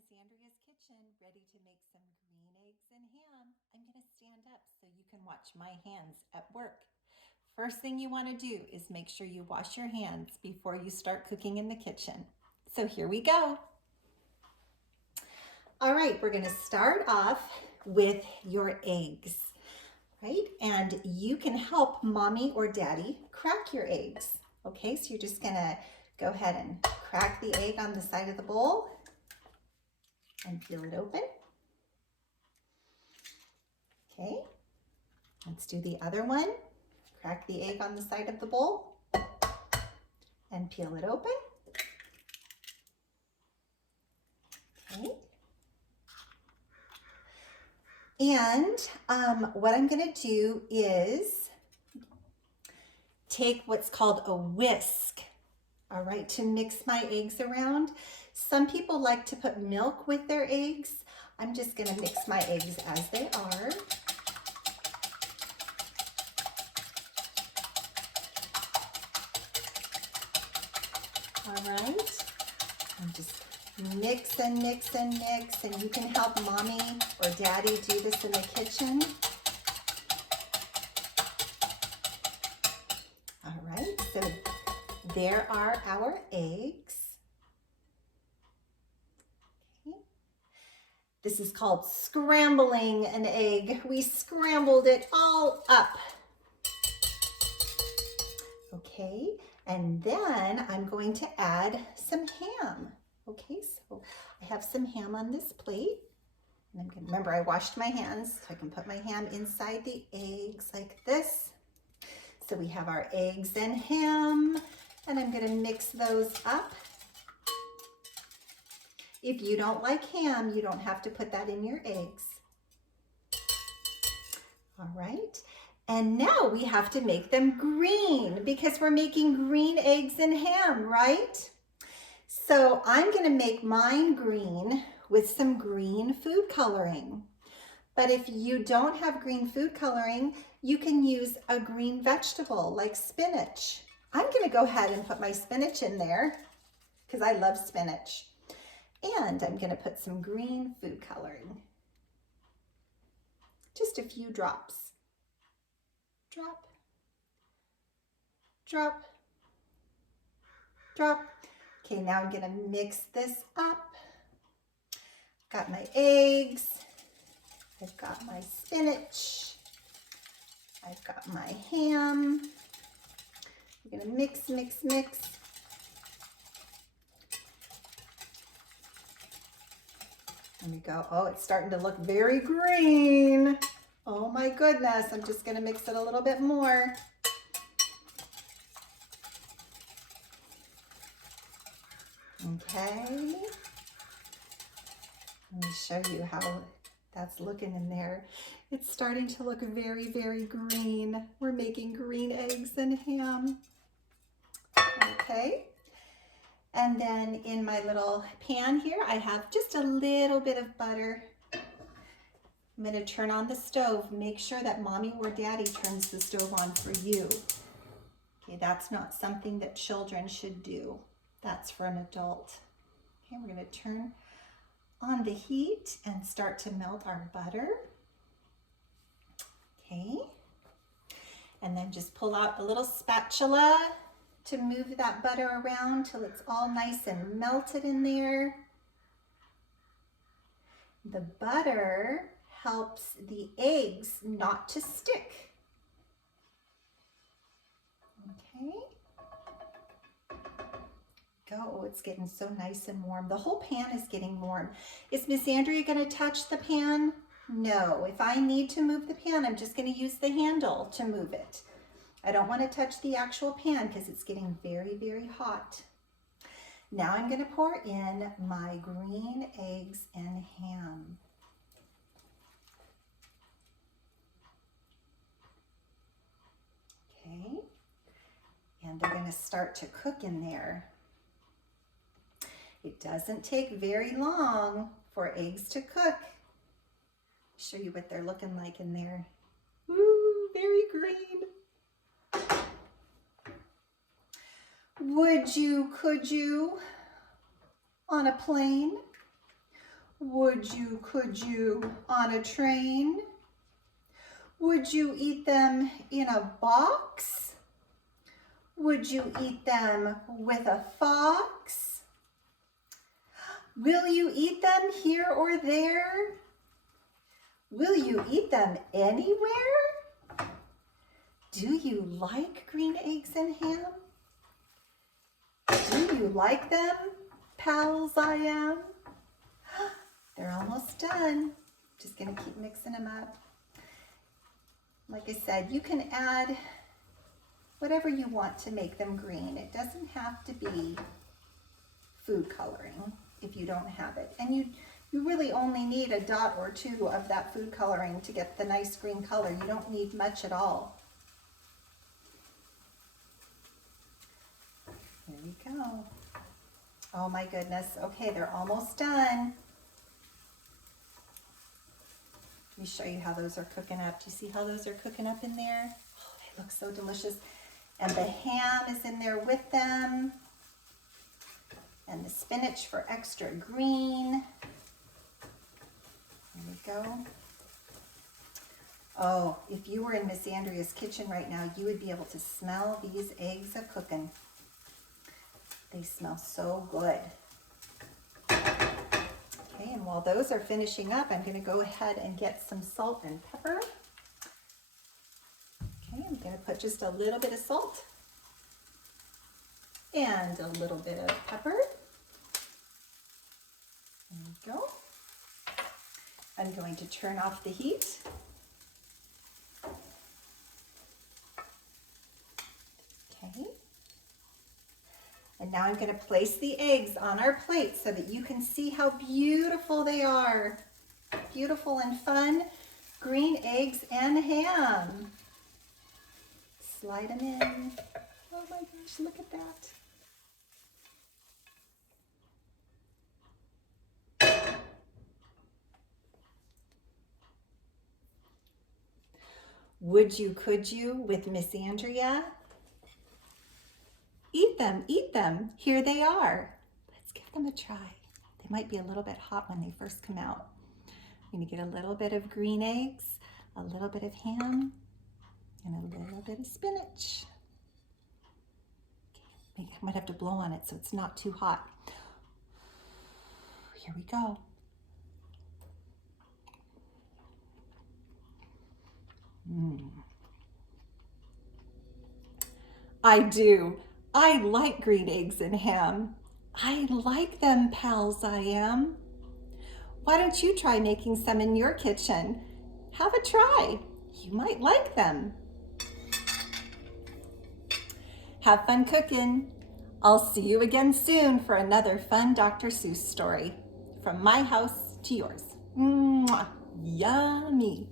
Miss Andrea's kitchen, ready to make some green eggs and ham. I'm going to stand up so you can watch my hands at work. First thing you want to do is make sure you wash your hands before you start cooking in the kitchen. So here we go. All right, we're going to start off with your eggs, right? And you can help mommy or daddy crack your eggs. Okay, so you're just going to go ahead and crack the egg on the side of the bowl and peel it open. Okay, let's do the other one. Crack the egg on the side of the bowl and peel it open. Okay. And what I'm going to do is take what's called a whisk, all right, to mix my eggs around. Some people like to put milk with their eggs. I'm just going to mix my eggs as they are. All right, and just mix and mix and mix, and you can help mommy or daddy do this in the kitchen. All right, so there are our eggs. Okay. This is called scrambling an egg. We scrambled it all up. Okay, and then I'm going to add some ham. Okay, so I have some ham on this plate. And I'm going to, remember I washed my hands, so I can put my ham inside the eggs like this. So we have our eggs and ham, and I'm going to mix those up. If you don't like ham, you don't have to put that in your eggs. All right. And now we have to make them green because we're making green eggs and ham, right? So I'm going to make mine green with some green food coloring. But if you don't have green food coloring, you can use a green vegetable like spinach. I'm going to go ahead and put my spinach in there because I love spinach. And I'm going to put some green food coloring. Just a few drops. Drop, drop, drop. Okay, now I'm gonna mix this up. Got my eggs, I've got my spinach, I've got my ham. I'm gonna mix, mix, mix. There we go. Oh, it's starting to look very green. Oh my goodness, I'm just gonna mix it a little bit more. Okay. Let me show you how that's looking in there. It's starting to look very, very green. We're making green eggs and ham. Okay. And then in my little pan here, I have just a little bit of butter. I'm going to turn on the stove. Make sure that mommy or daddy turns the stove on for you. Okay, that's not something that children should do. That's for an adult. Okay, we're going to turn on the heat and start to melt our butter. Okay, and then just pull out a little spatula to move that butter around till it's all nice and melted in there. The butter helps the eggs not to stick. Okay. Go, it's getting so nice and warm. The whole pan is getting warm. Is Miss Andrea going to touch the pan? No. If I need to move the pan, I'm just going to use the handle to move it. I don't want to touch the actual pan because it's getting very, very hot. Now I'm going to pour in my green eggs and ham. Okay, and they're going to start to cook in there. It doesn't take very long for eggs to cook. Show you what they're looking like in there. Ooh, very green. Would you, could you, on a plane, Would you, could you on a train? Would you eat them in a box? Would you eat them with a fox? Will you eat them here or there? Will you eat them anywhere? Do you like green eggs and ham? Do you like them, pals I am? They're almost done. Just gonna keep mixing them up. Like I said, you can add whatever you want to make them green. It doesn't have to be food coloring if you don't have it. And you really only need a dot or two of that food coloring to get the nice green color. You don't need much at all. Here we go. Oh my goodness. Okay, they're almost done. Let me show you how those are cooking up. Do you see how those are cooking up in there? Oh, they look so delicious. And the ham is in there with them. And the spinach for extra green. There we go. Oh, if you were in Miss Andrea's kitchen right now, you would be able to smell these eggs a cooking. They smell so good. Okay, and while those are finishing up, I'm going to go ahead and get some salt and pepper. Okay, I'm going to put just a little bit of salt and a little bit of pepper. There we go. I'm going to turn off the heat. Okay. And now I'm going to place the eggs on our plate so that you can see how beautiful they are. Beautiful and fun green eggs and ham. Slide them in. Oh my gosh, look at that. Would you, could you with Miss Andrea? Eat them. Here they are. Let's give them a try. They might be a little bit hot when they first come out. I'm going to get a little bit of green eggs, a little bit of ham, and a little bit of spinach. Okay, I might have to blow on it so it's not too hot. Here we go. I do. I like green eggs and ham. I like them, pals I am. Why don't you try making some in your kitchen? Have a try. You might like them. Have fun cooking. I'll see you again soon for another fun Dr. Seuss story. From my house to yours. Mwah. Yummy.